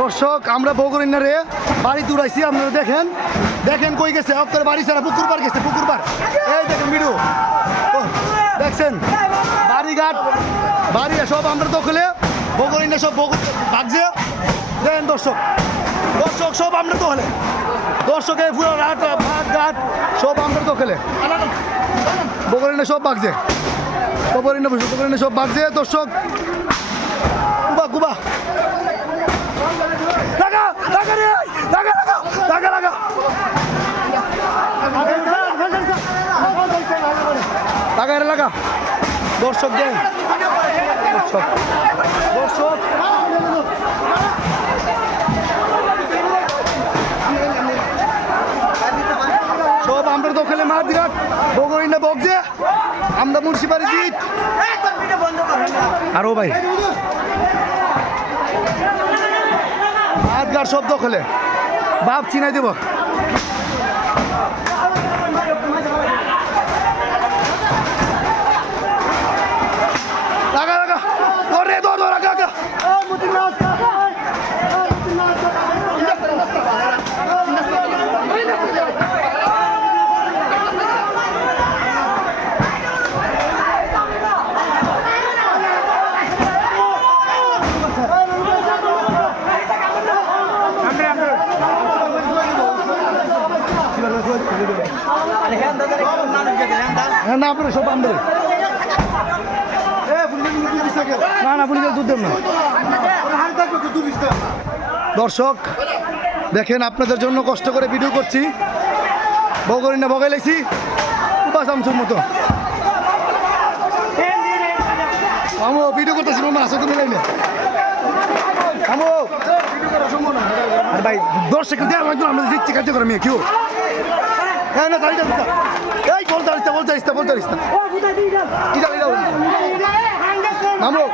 দর্শক আমরা বগুড়িনারে বাড়ি দূরাইছি, আপনারা দেখেন দেখেন কই গেছে অক্তর বাড়ি ছাড়া পুকুর পার গেছে, পুকুর পার এই দেখেন ভিডিও দেখছেন বাড়িঘাট বাড়ি সব আমরা দখলে বগুড়িনা সব ভাগছে দেখেন দর্শক দর্শক সব আমরা দখলে দর্শকের পুরো রাত ভাত ঘাট সব আমরা দখলে বগুড়িনা সব ভাগছে বগুড়িনা সব ভাগছে দর্শক কুবা কুবা লাগা লাগা রে লাগা লাগা লাগা লাগা লাগা রে লাগা দর্শক দেন দর্শক দর্শক সব আমরা দখলে মার দিঘাট বগুড়িনা বগছে আমরা মুন্সিপালি জিত আরো ভাই হাতগার সব দখলে বাপ চিনাই দেব লাগা লাগা ধরে ধর লাগা লাগা না আপনার সব আমরা না না পুলিশের দুধ দেব না দর্শক দেখেন আপনাদের জন্য কষ্ট করে ভিডিও করছি বগুড়িনা বগাই লাইছি উপাস আমসুর মতো আমো ভিডিও করতেছি মামা আসো তুমি লাইনে আমো আর ভাই দর্শক দেওয়া লাগবে আমরা দিচ্ছি কাজ করে মেয়ে কেউ হ্যাঁ না গাড়িটা দিচ্ছা এই বলতে পারিস না মামু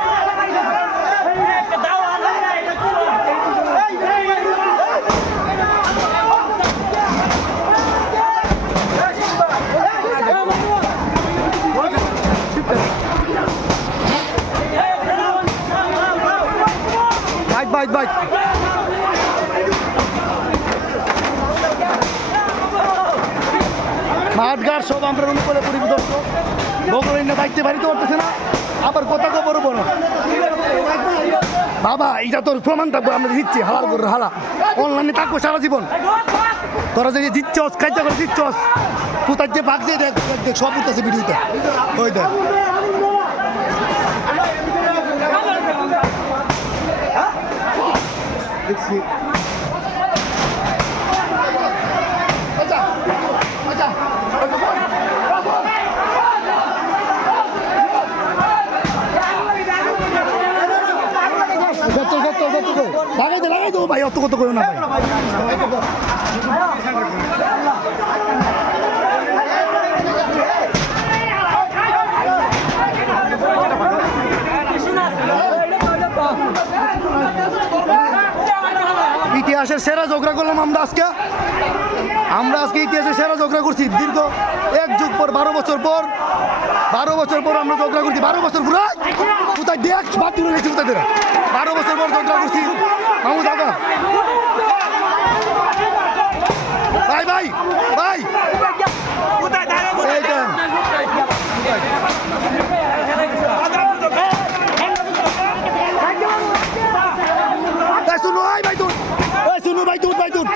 বাইক মাঠঘাট সব আমরা অনুকূলে পরিবেশ বগুড়িনা বাইকতে বাড়িতে পারতেছে না আবার কথা খবর বড় বাবা এইটা তোর প্রমাণ থাকবো আমরা দিচ্ছি হালাল করে হালা অনলাইনে থাকবো সারা জীবন তোরা যে দিচ্ছস খাইতে করে দিচ্ছস কোথায় যে ভাগছে দেখ দেখ সব উঠতেছে ভিডিওতে ওই দেখ দেখছি লাগাই দেবো ভাই অত কত করো না ভাই ইতিহাসের সেরা ঝগড়া করলাম আমরা আজকে ইতিহাসের সেরা ঝগড়া করছি দীর্ঘ এক যুগ পর 12 বছর পর আমরা ঝগড়া করছি 12 বছর পুরো কোথায় দেখ বাদ তুলে গেছি কোথায় 12 বছর পর ঝগড়া করছি মামু দাদা ভাই ভাই ভাই শুনো ভাই দুধ